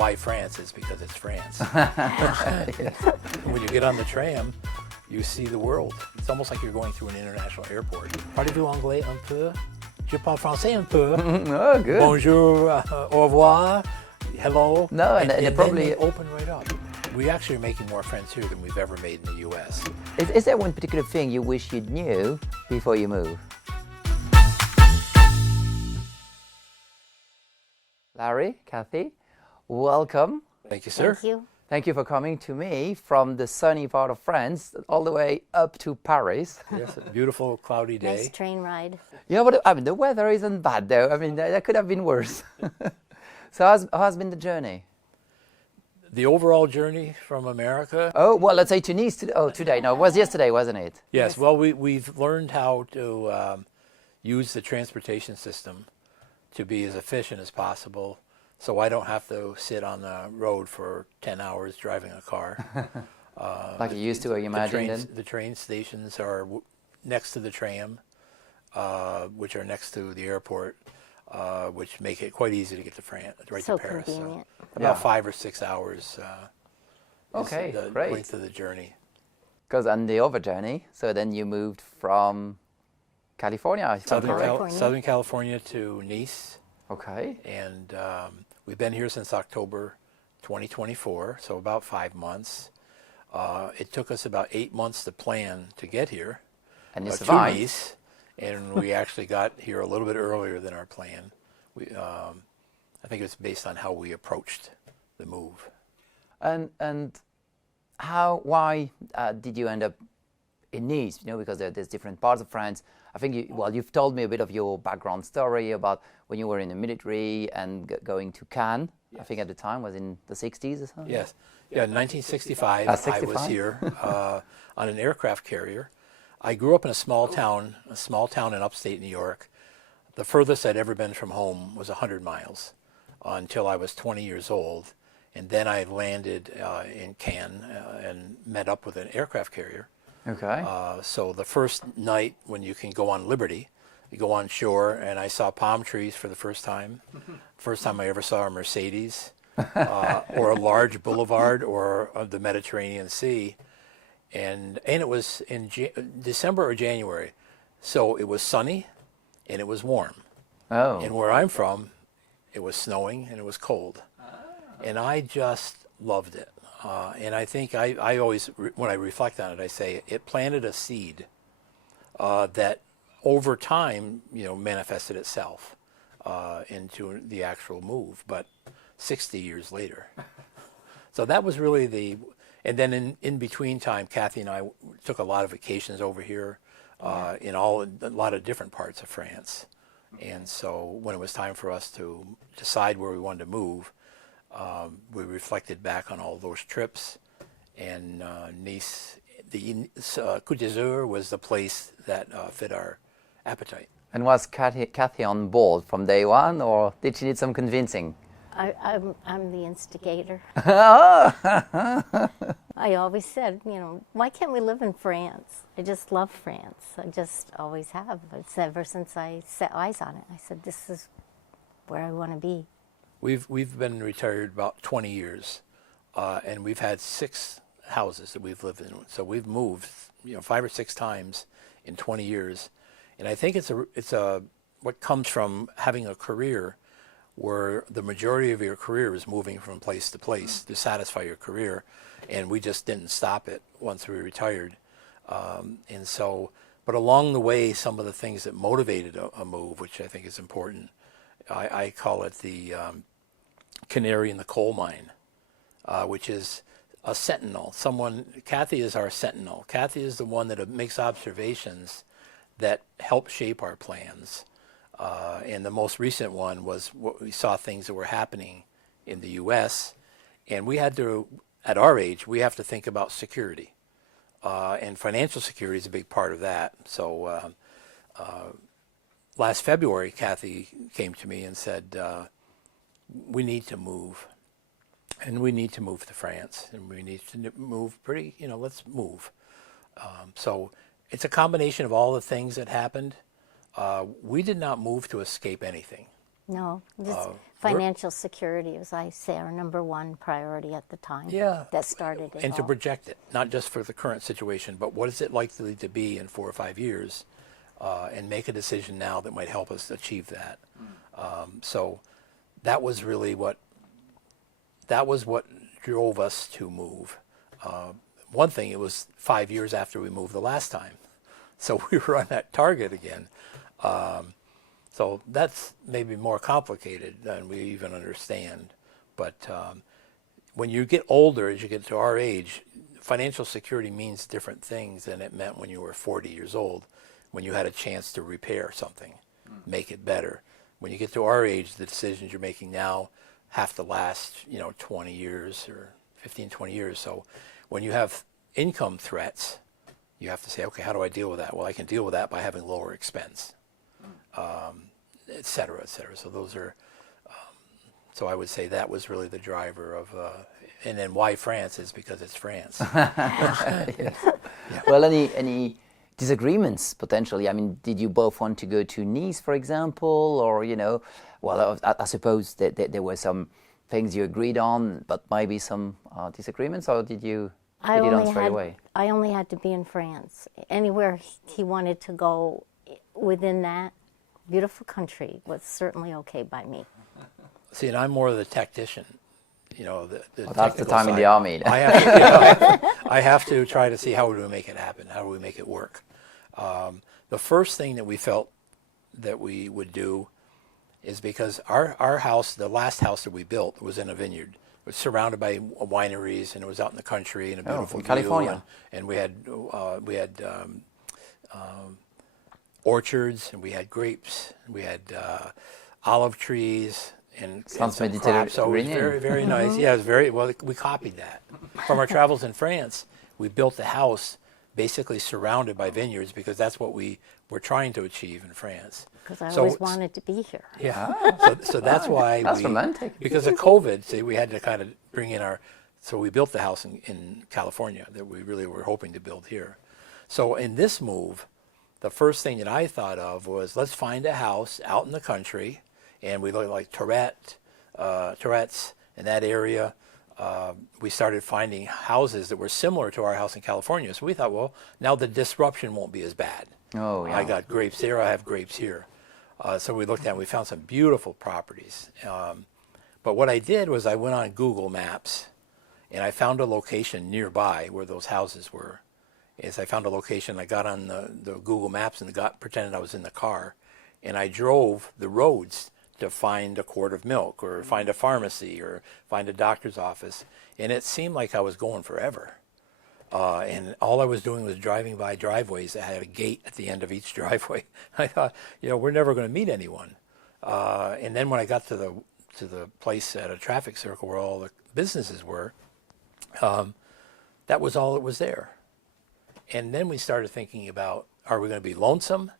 why France is because it's France. When you get on the tram, you see the world. It's almost like you're going through an international airport. Parlez-vous anglais un peu? Je parle français un peu. Oh, good. Bonjour, au revoir, hello. No, and then probably they open right up. We actually are making more friends here than we've ever made in the U.S. Is there one particular thing you wish you knew before you move? Larry, Kathy, welcome. Thank you, sir. Thank you. Thank you for coming to me from the sunny part of France all the way up to Paris. Yes, a beautiful cloudy day. Nice train ride. Yeah, but I mean, the weather isn't bad though. I mean, that could have been worse. So how's been the journey? The overall journey from America? Oh, well, let's say to Nice today. No, it was yesterday, wasn't it? Yes, well, we've learned how to use the transportation system to be as efficient as possible, so I don't have to sit on the road for 10 hours driving a car. Like you used to, I imagine. Then? The train stations are next to the tram, which are next to the airport, which make it quite easy to get to France, right So to Paris. convenient. So about Yeah. 5 or 6 hours Okay, is the great. length of the journey. Because on the other journey, so then you moved from California, if I'm correct. California. Southern California to Nice, Okay. and we've been here since October 2024, so about 5 months. It took us about 8 months to plan to get here, And you to survived. Nice, and we actually got here a little bit earlier than our plan. I think it's based on how we approached the move. And why did you end up in Nice? You know, because there's different parts of France. I think you've told me a bit of your background story about when you were in the military and going to Cannes. Yes. I think at the time was in the 60s or something. Yes, yeah, in 1965, I was here on an aircraft carrier. I grew up in a small town in upstate New York. The furthest I'd ever been from home was 100 miles until I was 20 years old. And then I landed in Cannes and met up with an aircraft carrier. Okay. So the first night when you can go on Liberty, you go on shore, and I saw palm trees for the first time. First time I ever saw a Mercedes or a large boulevard or the Mediterranean Sea. And it was in December or January. So it was sunny and it was warm. Oh. And where I'm from, it was snowing and it was cold. And I just loved it. And I think I always, when I reflect on it, I say it planted a seed that over time, manifested itself into the actual move, but 60 years later. So that was really and then in between time, Kathy and I took a lot of vacations over here in a lot of different parts of France. And so when it was time for us to decide where we wanted to move, we reflected back on all those trips, and Nice, the Côte d'Azur was the place that fit our appetite. And was Kathy on board from day one, or did she need some convincing? I'm the instigator. Oh. I always said, why can't we live in France? I just love France. I just always have. It's ever since I set eyes on it. I said, this is where I want to be. We've been retired about 20 years, and we've had 6 houses that we've lived in. So we've moved, 5 or 6 times in 20 years, and I think it's what comes from having a career where the majority of your career is moving from place to place to satisfy your career, and we just didn't stop it once we retired. And so, but along the way, some of the things that motivated a move, which I think is important, I call it the canary in the coal mine, which is a sentinel. Kathy is our sentinel. Kathy is the one that makes observations that help shape our plans. And the most recent one was we saw things that were happening in the U.S., and we had to, at our age, we have to think about security. And financial security is a big part of that. So last February, Kathy came to me and said, we need to move. And we need to move to France. And we need to move let's move. So it's a combination of all the things that happened. We did not move to escape anything. No, just financial security was, I say, our number one priority at the time. Yeah. That started it And to all. project it, not just for the current situation, but what is it likely to be in 4 or 5 years, and make a decision now that might help us achieve that. So that was really what drove us to move. One thing, it was 5 years after we moved the last time, so we were on that target again. So that's maybe more complicated than we even understand. But when you get older, as you get to our age, financial security means different things than it meant when you were 40 years old, when you had a chance to repair something, make it better. When you get to our age, the decisions you're making now have to last, 20 years or 15, 20 years. So when you have income threats, you have to say, okay, how do I deal with that? Well, I can deal with that by having lower expense, et cetera, et cetera. So those are, so I would say that was really the driver of, and then why France is because it's France. Yeah. Well, any disagreements potentially? I mean, did you both want to go to Nice, for example, or well, I suppose that there were some things you agreed on, but maybe some disagreements, or did you get it on straight away? I only had to be in France. Anywhere he wanted to go within that beautiful country was certainly okay by me. See, and I'm more of the tactician. Well, that's the time side. in the army. I have to try to see how do we make it happen, how do we make it work. The first thing that we felt that we would do is because our house, the last house that we built, was in a vineyard. It was surrounded by wineries, and it was out in the country in a beautiful in California. view. And we had orchards, and we had grapes, and we had olive trees. And Sounds some Mediterranean. crops. So it was very, very nice. Yeah, it was very well. We copied that from our travels in France. We built the house basically surrounded by vineyards because that's what we were trying to achieve in France. Because I always wanted to be here. Yeah. So that's why That's romantic. Because of COVID, see, we had to kind of bring in so we built the house in California that we really were hoping to build here. So in this move, the first thing that I thought of was let's find a house out in the country. And we looked like Tourette's in that area. We started finding houses that were similar to our house in California. So we thought, well, now the disruption won't be as bad. Oh, yeah. I got grapes there, I have grapes here. So we looked at it, we found some beautiful properties. But what I did was I went on Google Maps, and I found a location nearby where those houses were. As I found a location, I got on the Google Maps and pretended I was in the car, and I drove the roads to find a quart of milk or find a pharmacy or find a doctor's office. And it seemed like I was going forever. And all I was doing was driving by driveways that had a gate at the end of each driveway. I thought, we're never going to meet anyone. And then when I got to the place at a traffic circle where all the businesses were, that was all that was there. And then we started thinking about, are we going to be lonesome?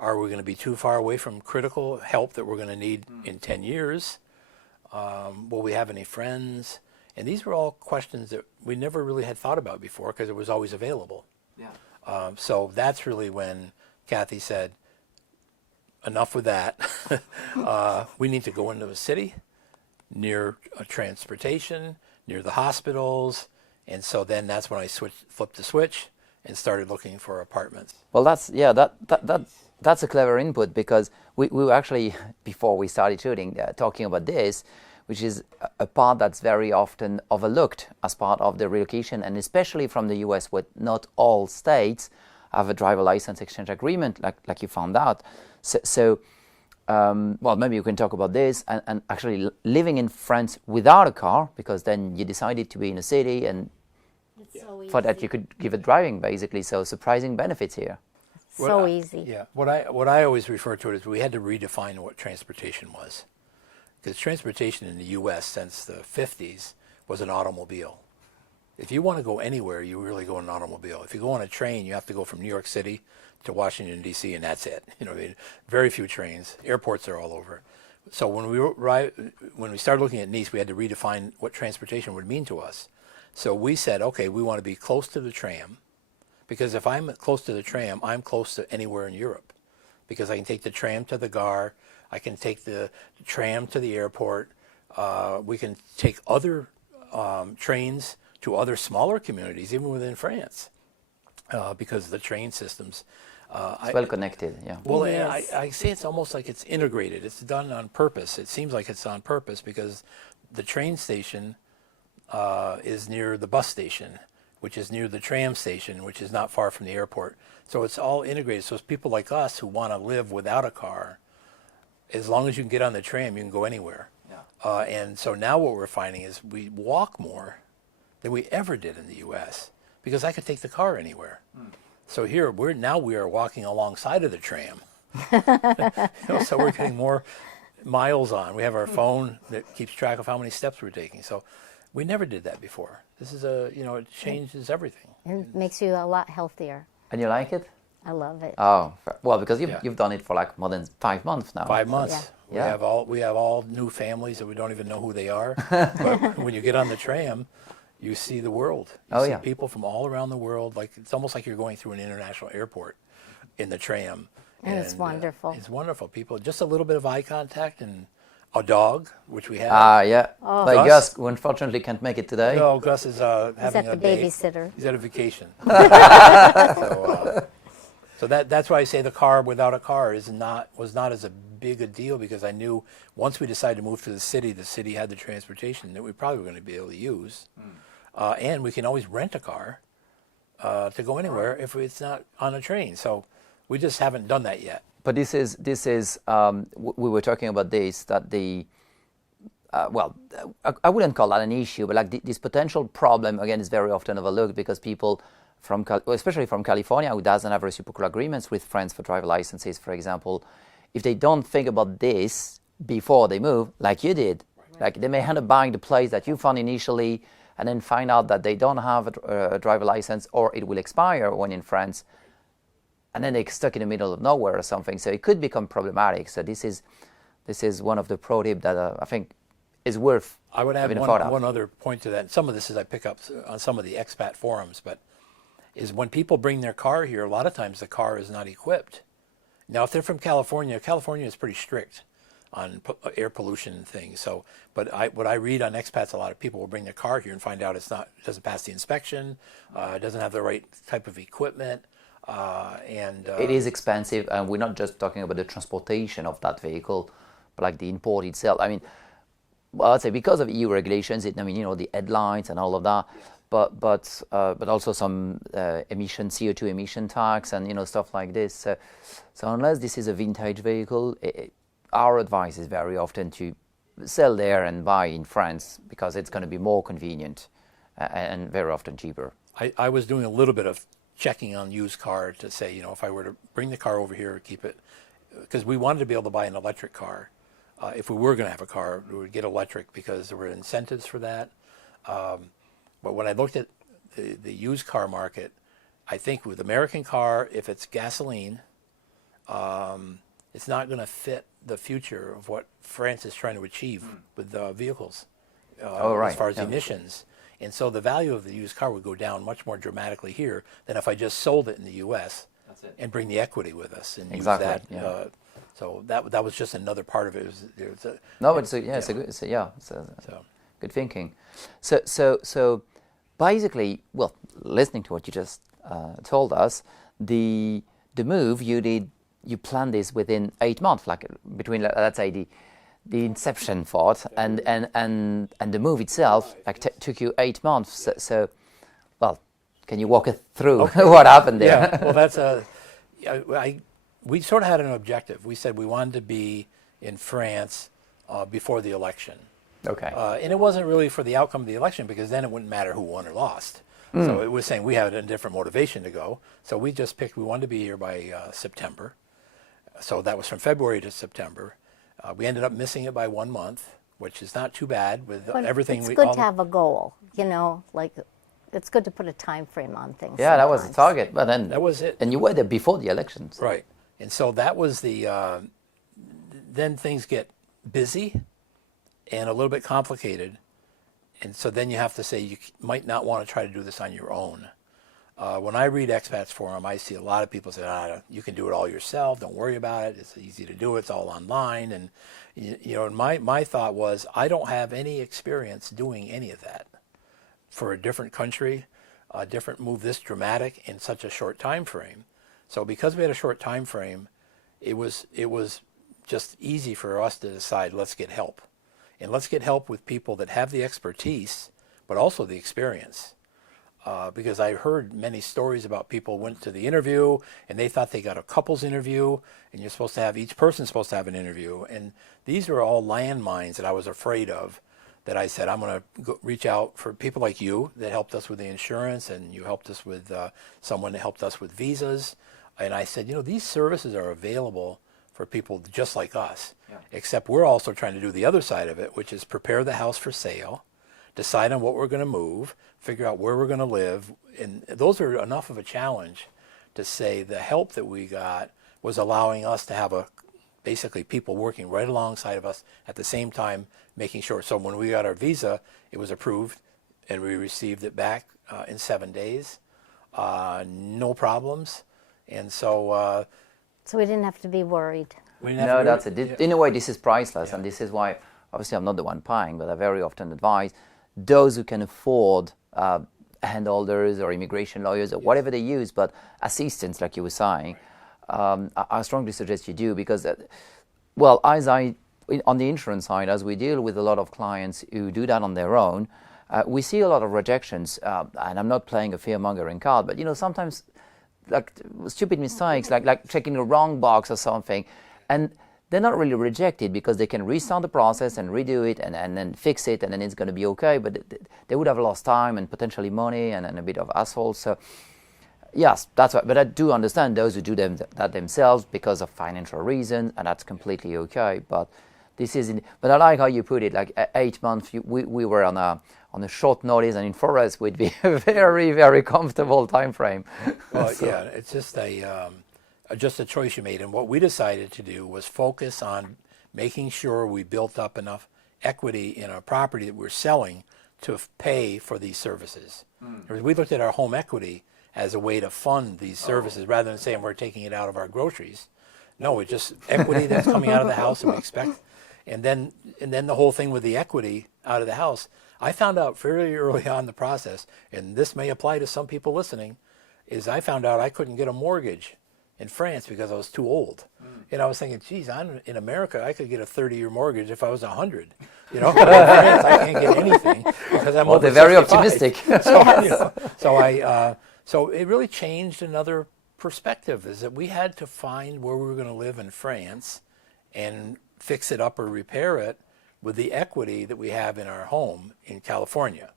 Are we going to be too far away from critical help that we're going to need in 10 years? Will we have any friends? And these were all questions that we never really had thought about before because it was always available. Yeah. So that's really when Kathy said, enough with that. We need to go into a city near transportation, near the hospitals. And so then that's when I flipped the switch and started looking for apartments. Well, that's a clever input because we were actually, before we started shooting, talking about this, which is a part that's very often overlooked as part of the relocation, and especially from the US, where not all states have a driver license exchange agreement, like you found out. So well, maybe you can talk about this, and actually living in France without a car, because then you decided to be in a city, and for that you could give it driving, basically. So surprising benefits here. So easy. Yeah. What I always refer to it is we had to redefine what transportation was. Because transportation in the U.S. since the 50s was an automobile. If you want to go anywhere, you really go in an automobile. If you go on a train, you have to go from New York City to Washington, D.C., and that's it. Very few trains. Airports are all over. So when we started looking at Nice, we had to redefine what transportation would mean to us. So we said, okay, we want to be close to the tram, because if I'm close to the tram, I'm close to anywhere in Europe, because I can take the tram to the Gare, I can take the tram to the airport. We can take other trains to other smaller communities, even within France, because the train systems. It's well connected, yeah. Well, Yes. I say it's almost like it's integrated. It's done on purpose. It seems like it's on purpose because the train station is near the bus station, which is near the tram station, which is not far from the airport. So it's all integrated. So it's people like us who want to live without a car, as long as you can get on the tram, you can go anywhere. Yeah. And so now what we're finding is we walk more than we ever did in the U.S. because I could take the car anywhere. So here we are walking alongside of the tram. So we're getting more miles on. We have our phone that keeps track of how many steps we're taking. So we never did that before. This is it changes everything. It makes you a lot healthier. And you like it? I love it. Oh, well, because Yeah. you've done it for like more than 5 months now. 5 months. Yeah. We have all new families that we don't even know who they are. But when you get on the tram, you see the world. You Oh, see yeah. people from all around the world. Like it's almost like you're going through an international airport in the tram. And it's wonderful. It's wonderful. People, just a little bit of eye contact and a dog, which we have. Yeah. But Gus? Gus, who unfortunately can't make it today. No, Gus is having He's at a the day. babysitter. He's at a vacation. So that's why I say the car without a car was not as a big a deal, because I knew once we decided to move to the city had the transportation that we probably were going to be able to use, and we can always rent a car to go anywhere if it's not on a train. So we just haven't done that yet. But this is we were talking about this, that the I wouldn't call that an issue, but like this potential problem again is very often overlooked because people especially from California, who doesn't have reciprocal agreements with France for driver licenses, for example, if they don't think about this before they move, like you did, like they may end up buying the place that you found initially and then find out that they don't have a driver license or it will expire when in France, and then they're stuck in the middle of nowhere or something. So it could become problematic. So this is one of the pro tips that I think is worth I would add having a thought of. one other point to that. Some of this is I pick up on some of the expat forums, but is when people bring their car here, a lot of times the car is not equipped. Now, if they're from California, California is pretty strict on air pollution and things. So, but what I read on expats, a lot of people will bring their car here and find out it doesn't pass the inspection, it doesn't have the right type of equipment, and It is expensive, and we're not just talking about the transportation of that vehicle, but like the import itself. I mean, well, I'd say because of EU regulations, the headlights and all of that, but also some CO2 emission tax and stuff like this. So unless this is a vintage vehicle, our advice is very often to sell there and buy in France because it's going to be more convenient and very often cheaper. I was doing a little bit of checking on used car to say, if I were to bring the car over here, keep it, because we wanted to be able to buy an electric car. If we were going to have a car, we would get electric because there were incentives for that. But when I looked at the used car market, I think with American car, if it's gasoline, it's not going to fit the future of what France is trying to achieve with vehicles as far as emissions. And so the value of the used car would go down much more dramatically here than if I just sold it in the U.S. and bring the equity with us and use that. So that was just another part of it. It's good thinking. So basically, well, listening to what you just told us, the move you planned this within 8 months, like between, let's say, the inception thought and the move itself, like took you 8 months. So, well, can you walk us through what happened there? Yeah, well, that's we sort of had an objective. We said we wanted to be in France before the election. Okay. And it wasn't really for the outcome of the election, because then it wouldn't matter who won or lost. So it was saying we had a different motivation to go. So we just picked, we wanted to be here by September. So that was from February to September. We ended up missing it by 1 month, which is not too bad with But everything. it's good to have a goal, like it's good to put a time frame on things. Yeah, that was the sometimes. target. But then That was it. And you were there before the elections. Right. And so that was then things get busy and a little bit complicated. And so then you have to say you might not want to try to do this on your own. When I read Expats Forum, I see a lot of people say, you can do it all yourself. Don't worry about it. It's easy to do. It's all online. And, and my thought was, I don't have any experience doing any of that for a different country, a different move this dramatic in such a short time frame. So because we had a short time frame, it was just easy for us to decide, let's get help. And let's get help with people that have the expertise, but also the experience. Because I heard many stories about people went to the interview and they thought they got a couples interview, and you're supposed to have, each person's supposed to have an interview. And these were all landmines that I was afraid of, that I said, I'm going to reach out for people like you that helped us with the insurance, and you helped us with someone that helped us with visas. And I said, these services are available for people just like us, except we're also trying to do the other side of it, which is prepare the house for sale, decide on what we're going to move, figure out where we're going to live. And those are enough of a challenge to say the help that we got was allowing us to have basically people working right alongside of us at the same time, making sure. So when we got our visa, it was approved and we received it back in 7 days, no problems. And so we didn't have to be worried. No, that's it. In a way, this is priceless, and this is why, obviously, I'm not the one paying, but I very often advise those who can afford handholders or immigration lawyers or whatever they use, but assistants, like you were saying, I strongly suggest you do, because, on the insurance side, as we deal with a lot of clients who do that on their own, we see a lot of rejections, and I'm not playing a fear-mongering card, but, sometimes like stupid mistakes, like checking the wrong box or something, and they're not really rejected because they can restart the process and redo it and then fix it, and then it's going to be okay, but they would have lost time and potentially money and a bit of hassle. So yes, that's right. But I do understand those who do that themselves because of financial reasons, and that's completely okay. But but I like how you put it, like 8 months, we were on a short notice, and for us would be a very, very comfortable time frame. Well, yeah, it's just a choice you made. And what we decided to do was focus on making sure we built up enough equity in a property that we're selling to pay for these services. We looked at our home equity as a way to fund these services rather than saying we're taking it out of our groceries. No, it's just equity that's coming out of the house that we expect. And then the whole thing with the equity out of the house, I found out fairly early on in the process, and this may apply to some people listening, is I found out I couldn't get a mortgage in France because I was too old. And I was thinking, geez, in America, I could get a 30-year mortgage if I was 100. But in France, I can't get anything because I'm over they're very 65. optimistic. So it really changed another perspective, is that we had to find where we were going to live in France and fix it up or repair it with the equity that we have in our home in California,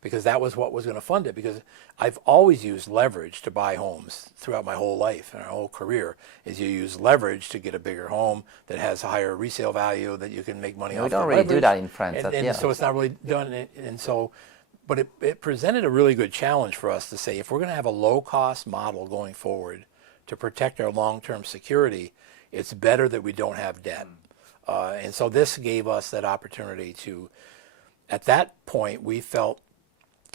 because that was what was going to fund it. Because I've always used leverage to buy homes throughout my whole life and our whole career, is you use leverage to get a bigger home that has a higher resale value that you can make money off. We don't really do that in France. So it's not really done. But it presented a really good challenge for us to say, if we're going to have a low-cost model going forward to protect our long-term security, it's better that we don't have debt. And so this gave us that opportunity to, at that point, we felt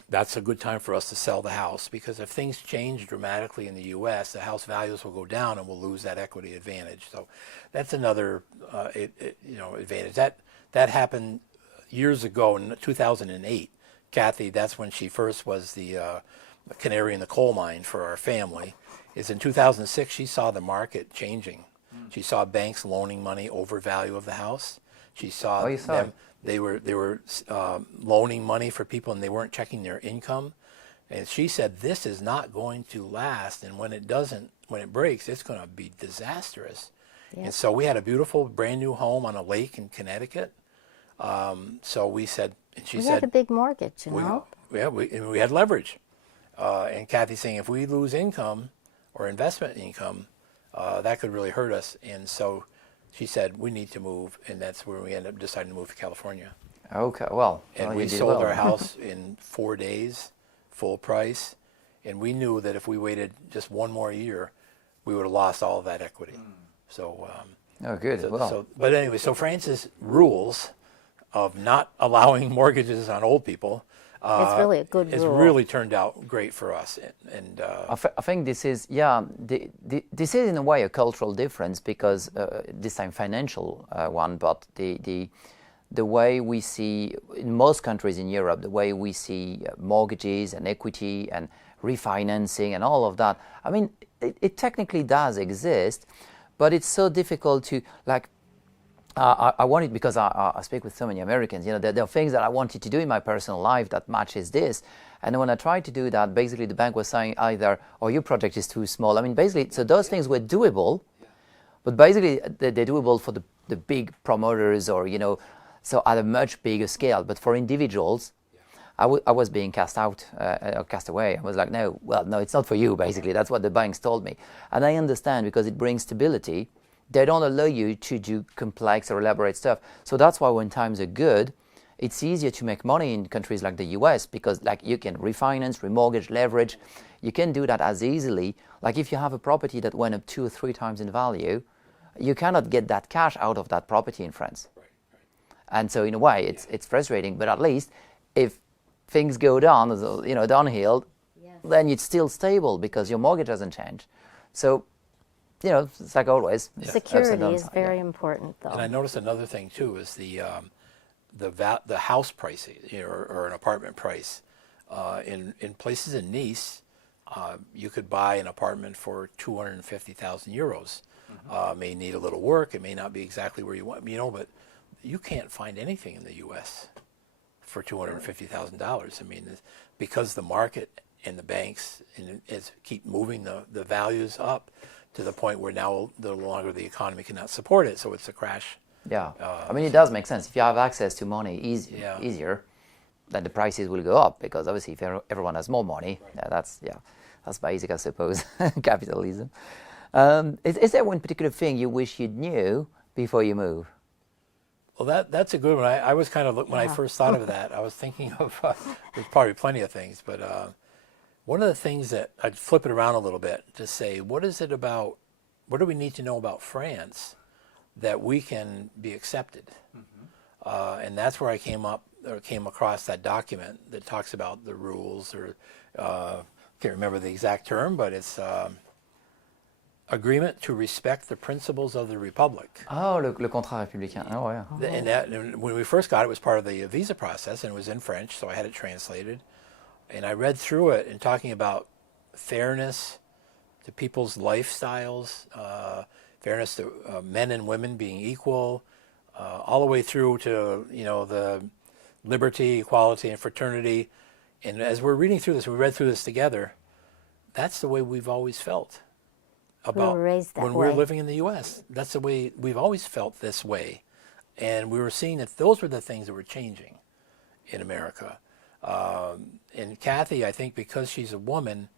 that's a good time for us to sell the house, because if things change dramatically in the U.S., the house values will go down and we'll lose that equity advantage. So that's another advantage. That happened years ago in 2008. Kathy, that's when she first was the canary in the coal mine for our family. Is in 2006 she saw the market changing. She saw banks loaning money over value of the house. She saw them. They were loaning money for people, and they weren't checking their income. And she said, this is not going to last, and when it breaks, it's going to be disastrous. Yep. And so we had a beautiful brand new home on a lake in Connecticut. So we said, and she said, we had a big mortgage, we had leverage. And Kathy's saying, if we lose income or investment income, that could really hurt us. And so she said, we need to move, and that's where we ended up deciding to move to California. Okay, well. And we sold our house in 4 days, full price, and we knew that if we waited just one more year, we would have lost all of that equity. So. Good. But anyway, so France's rules of not allowing mortgages on old people It's really a good It's rule. really turned out great for us. And I think this is, this is in a way a cultural difference because this time financial one, but the way we see in most countries in Europe, the way we see mortgages and equity and refinancing and all of that. I mean, it technically does exist, but it's so difficult to like. I wanted, because I speak with so many Americans, there are things that I wanted to do in my personal life that matches this. And when I tried to do that, basically the bank was saying either, oh, your project is too small. I mean, basically, so those things were doable, but basically they're doable for the big promoters or, so at a much bigger scale. But for individuals, I was being cast out or cast away. I was like, no, it's not for you, basically. That's what the banks told me. And I understand because it brings stability. They don't allow you to do complex or elaborate stuff. So that's why when times are good, it's easier to make money in countries like the US because like you can refinance, remortgage, leverage. You can do that as easily. Like if you have a property that went up 2 or 3 times in value, you cannot get that cash out of that property in France. Right. And so in a way, it's frustrating. But at least if things go down, downhill, then it's still stable because your mortgage hasn't changed. So it's like always. Security is very important, though. And I noticed another thing too is the house price or an apartment price in places in Nice. You could buy an apartment for 250,000 euros. May need a little work. It may not be exactly where you want, but you can't find anything in the U.S. for $250,000. I mean, because the market and the banks keep moving the values up to the point where now no longer the economy cannot support it, so it's a crash. Yeah, I mean, it does make sense. If you have access to money easier, then the prices will go up because obviously if everyone has more money, that's basic, I suppose, capitalism. Is there one particular thing you wish you'd knew before you move? Well, that's a good one. I was kind of, when I first thought of that, I was thinking of, there's probably plenty of things, but one of the things that I'd flip it around a little bit to say, what do we need to know about France that we can be accepted? And that's where I came across that document that talks about the rules, or can't remember the exact term, but it's agreement to respect the principles of the Republic. Oh, le contrat républicain. Oh, yeah. And when we first got it, it was part of the visa process, and it was in French, so I had it translated. And I read through it and talking about fairness to people's lifestyles, fairness to men and women being equal, all the way through to the liberty, equality, and fraternity. And as we're reading through this, we read through this together. That's the way we've always felt about when we were living in the U.S. That's the way we've always felt this way, and we were seeing that those were the things that were changing in America. And Kathy, I think because she's a woman,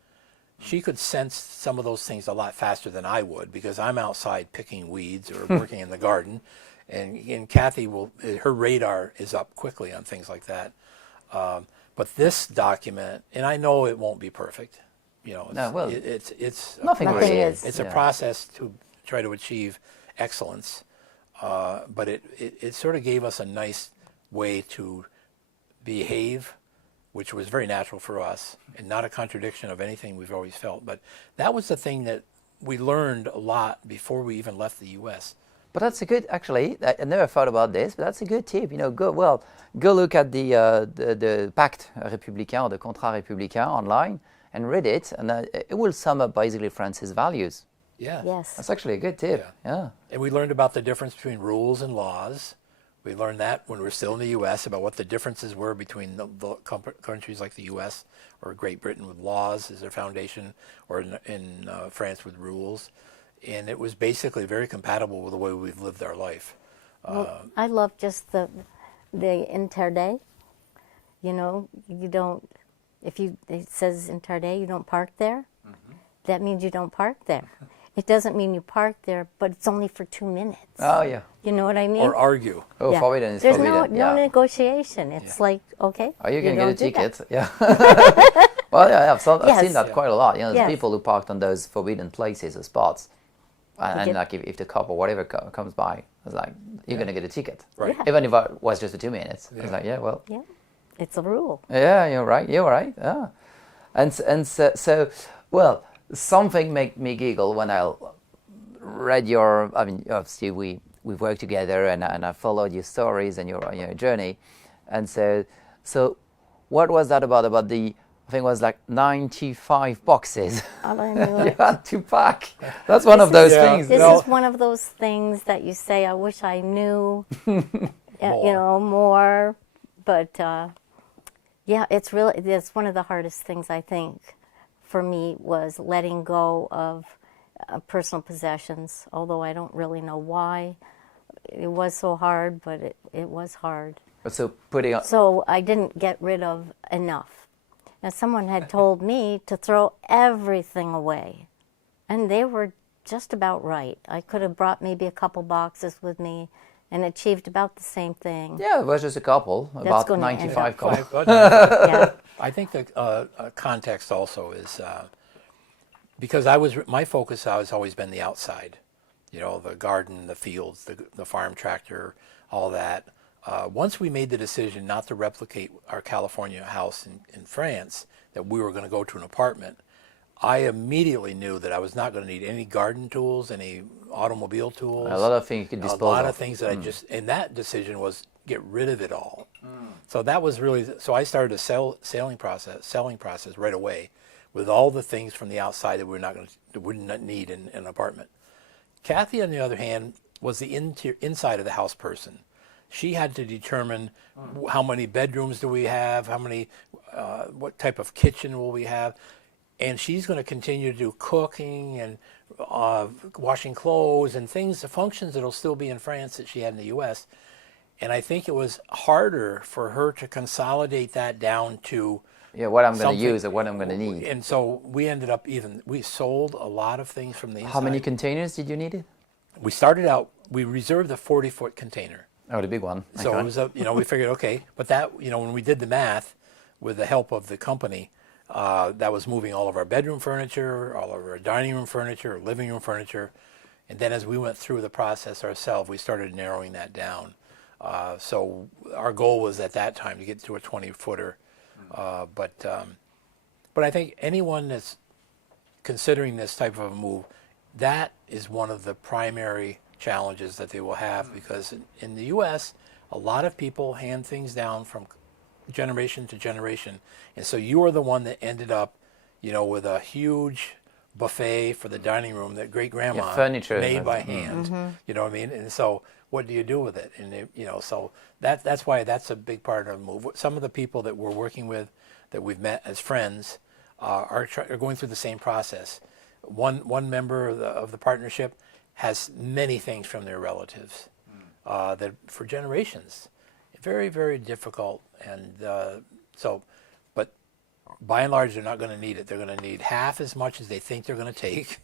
she could sense some of those things a lot faster than I would, because I'm outside picking weeds or working in the garden, and Kathy her radar is up quickly on things like that. But this document, and I know it won't be perfect, it's nothing really is. It's a process to try to achieve excellence, but it sort of gave us a nice way to behave, which was very natural for us and not a contradiction of anything we've always felt. But that was the thing that we learned a lot before we even left the U.S. But that's a good, actually, I never thought about this, but that's a good tip. Go look at the Pacte Républicain or the Contrat Républicain online and read it, and it will sum up basically France's values. Yeah. Yes. That's actually a good tip. Yeah. And we learned about the difference between rules and laws. We learned that when we were still in the U.S. about what the differences were between the countries like the U.S. or Great Britain with laws as their foundation, or in France with rules. And it was basically very compatible with the way we've lived our life. I love just the interdit. You don't, it says interdit, you don't park there. That means you don't park there. It doesn't mean you park there, but it's only for 2 minutes. Oh, yeah. You know what I mean? Or argue. Oh, forbidden is There's forbidden. no negotiation. It's like, okay. Are you going to get a ticket? That. Yeah. Well, yeah, I've seen that quite a lot. There's people who parked on those forbidden places or spots. And like if the cop or whatever comes by, it's like, you're going to get a ticket. Right. Yeah. Even if it was just for 2 minutes. It's like, Yeah. It's a rule. Yeah, you're right. You're right. Yeah, and so well, something made me giggle when I read your. I mean, obviously we've worked together, and I followed your stories and your journey, and so what was that about the? I think it was like 95 boxes I knew you it. had to pack. That's one of those things. This No. is one of those things that you say, I wish I knew, More. more. But yeah, it's one of the hardest things, I think, for me, was letting go of personal possessions, although I don't really know why. It was so hard, but it was hard. So putting on. So I didn't get rid of enough. Now, someone had told me to throw everything away, and they were just about right. I could have brought maybe a couple boxes with me and achieved about the same thing. Yeah, it was just a couple, about gonna end 95 up- couple. Yeah. I think the context also is because my focus has always been the outside, the garden, the fields, the farm tractor, all that. Once we made the decision not to replicate our California house in France, that we were going to go to an apartment, I immediately knew that I was not going to need any garden tools, any automobile tools. A lot of things you could A dispose lot of. of things that and that decision was get rid of it all. So that was really, so I started a selling process right away with all the things from the outside that wouldn't need in an apartment. Kathy, on the other hand, was the inside of the house person. She had to determine how many bedrooms do we have, what type of kitchen will we have, and she's going to continue to do cooking and washing clothes and things, the functions that'll still be in France that she had in the U.S. And I think it was harder for her to consolidate that down to What I'm going to something- use or what I'm going to need. And so we ended up we sold a lot of things from the inside. How many containers did you need? We started out, we reserved a 40-foot container. Oh, the big one. So it was we figured, okay, but that, when we did the math with the help of the company, that was moving all of our bedroom furniture, all of our dining room furniture, living room furniture. And then as we went through the process ourselves, we started narrowing that down. So our goal was at that time to get to a 20-footer. But I think anyone that's considering this type of a move, that is one of the primary challenges that they will have, because in the U.S., a lot of people hand things down from generation to generation. And so you are the one that ended up, with a huge buffet for the dining room that great-grandma furniture. made by hand. You know what I mean? And so what do you do with it? And, so that's why that's a big part of the move. Some of the people that we're working with, that we've met as friends, are going through the same process. One member of the partnership has many things from their relatives that for generations, very, very difficult. And but by and large, they're not going to need it. They're going to need half as much as they think they're going to take.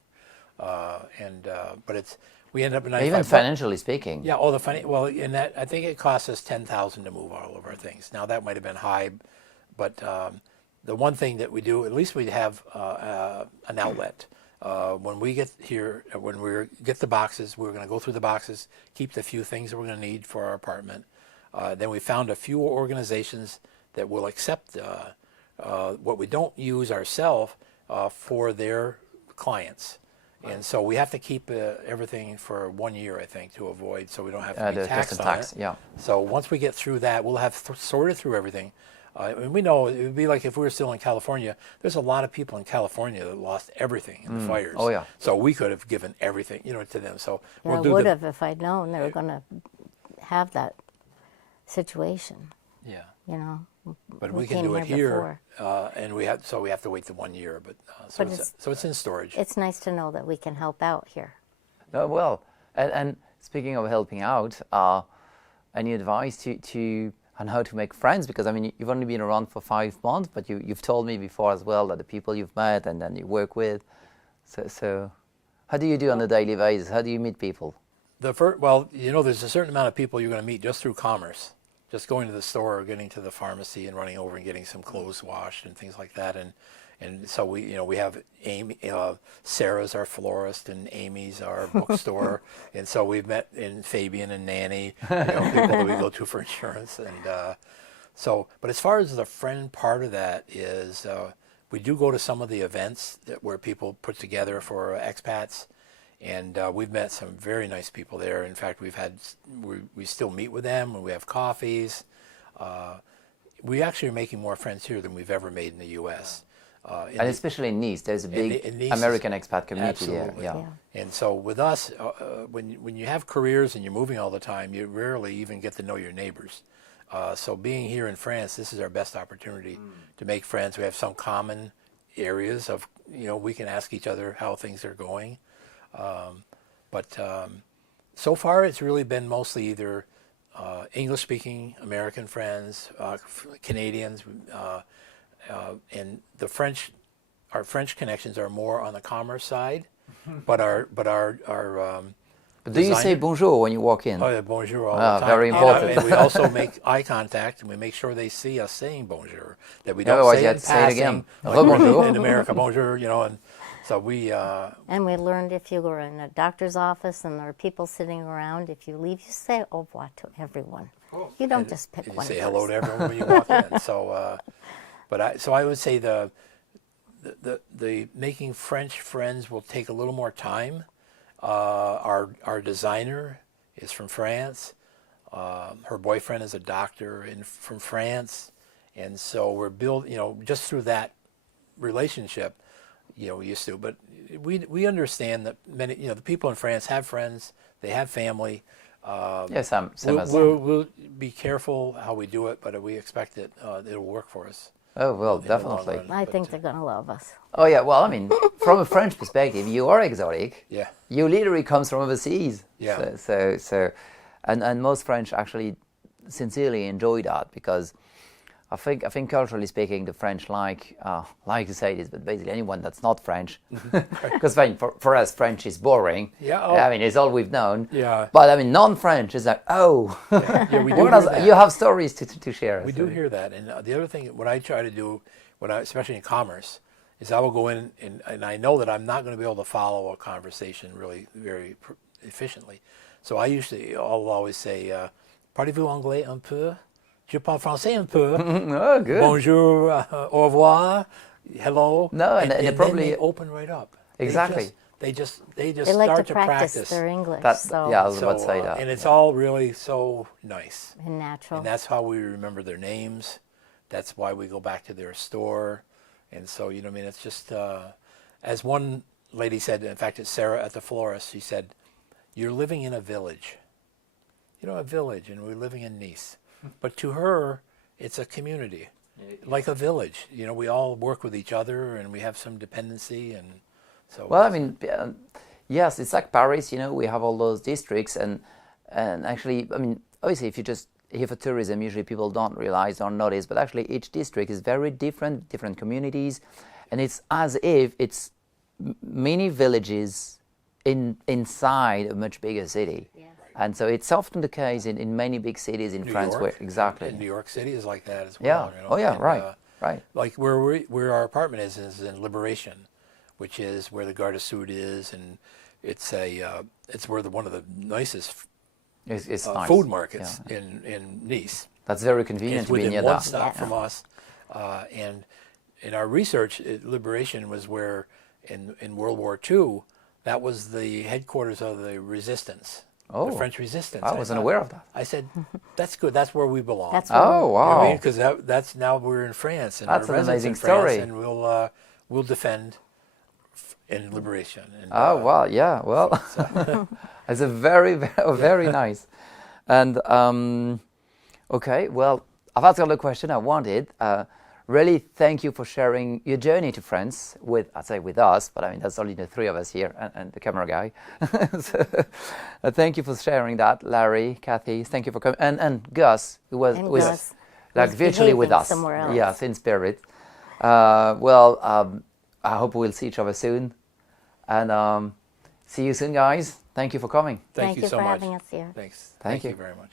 But we end up in 95 Even financially speaking. Yeah, in that, I think it costs us $10,000 to move all of our things. Now that might have been high, but the one thing that we do, at least we have an outlet. When we get here, when we get the boxes, we're going to go through the boxes, keep the few things that we're going to need for our apartment. Then we found a few organizations that will accept what we don't use ourselves for their clients. And so we have to keep everything for 1 year, I think, to avoid, so we don't have to be the taxed on tax, it. yeah. So once we get through that, we'll have sorted through everything. And we know it would be like if we were still in California. There's a lot of people in California that lost everything in the fires. Oh, yeah. So we could have given everything, to them. So I would have if I'd known they were going to have that situation. Yeah. But We we can came do it here here, and we have to wait the 1 year. But so it's in storage. It's nice to know that we can help out here. Well, and speaking of helping out, any advice on how to make friends? Because I mean, you've only been around for 5 months, but you've told me before as well that the people you've met and then you work with. So how do you do on a daily basis? How do you meet people? There's a certain amount of people you're going to meet just through commerce, just going to the store or getting to the pharmacy and running over and getting some clothes washed and things like that. And so we have Amy, Sarah's our florist, and Amy's our bookstore, and so we've met in Fabian and Nanny, people that we go to for insurance, and So, but as far as the friend part of that is, we do go to some of the events where people put together for expats, and we've met some very nice people there. In fact, we still meet with them and we have coffees. We actually are making more friends here than we've ever made in the U.S. And especially in Nice, there's a big American expat community there. Yeah. And so with us, when you have careers and you're moving all the time, you rarely even get to know your neighbors. So being here in France, this is our best opportunity to make friends. We have some common areas of, we can ask each other how things are going. But so far it's really been mostly either English-speaking American friends, Canadians, and the French. Our French connections are more on the commerce side, but our But do you say bonjour when you walk in? Oh, yeah, bonjour all the time. Very important. And we also make eye contact, and we make sure they see us saying bonjour. That we don't Otherwise say you it have in to say it passing, again. like Bonjour. in America, bonjour, and so we... And we learned if you were in a doctor's office and there are people sitting around, if you leave, you say au revoir to everyone. You don't just pick you one say person. hello to everyone when you walk in. So, so I would say the making French friends will take a little more time. Our designer is from France. Her boyfriend is a doctor from France, and so we're just through that relationship, we used to. But we understand that many, the people in France have friends, they have family. Yes, same as We'll be careful how we do it, but we expect that it'll work for us. Oh, well, in the long definitely. run. I But, think they're going to love us. Oh, yeah, well, I mean, from a French perspective, you are exotic. Yeah. You literally comes from overseas. Yeah. So and most French actually sincerely enjoy that because I think culturally speaking, the French like to say this, but basically anyone that's not French, because for us French is boring. Yeah. I mean, it's all we've known. Yeah. But I mean, non-French is like, Yeah, we do what hear else- that. you have stories to share. We do hear that. And the other thing, what I try to do, especially in commerce, is I will go in and I know that I'm not going to be able to follow a conversation really very efficiently. So I'll always say, parlez-vous anglais un peu? Je parle français un peu. Oh, good. Bonjour, au revoir, hello. No, and then probably- they open right up. Exactly. They just They start like to to practice their English. Yeah, I was about to say that. And it's all really so nice. And natural. And that's how we remember their names. That's why we go back to their store. And so, it's just, as one lady said, in fact, it's Sarah at the florist, she said, you're living in a village. A village, and we're living in Nice. But to her, it's a community, like a village. We all work with each other, and we have some dependency, and so. Well, I mean, yes, it's like Paris. We have all those districts, and actually, I mean, obviously, if you just here for tourism, usually people don't realize or notice, but actually, each district is very different communities, and it's as if it's many villages inside a much bigger city. Yeah. And so it's often the case in many big cities in New France York, where exactly. And New York City is like that as Yeah. well. Oh yeah. And, right. Like where our apartment is in Liberation, which is where the Gare du Sud is, and it's where one of the nicest It's nice. food markets in Nice. That's very convenient It's to be within near one that. stop from us, and in our research, Liberation was where in World War II, that was the headquarters of the resistance, Oh, the French resistance. I wasn't aware of that. I said, that's good. That's where we belong. That's where Oh, wow. Because that's now we're in France, and That's we're an residents amazing in France, story. and we'll defend in Liberation. And, Oh, well, yeah, well, it's a very nice. And, okay, well, I've asked all the question I wanted. Really, thank you for sharing your journey to France I'd say with us, but I mean, that's only the three of us here and the camera guy. So, thank you for sharing that, Larry, Kathy. Thank you for coming. And Gus, who was Gus like was virtually with behaving us. somewhere else. Yes, in spirit. I hope we'll see each other soon. And see you soon, guys. Thank you for coming. Thank you so for much. having us here. Thanks. Thank Thank you you. very much.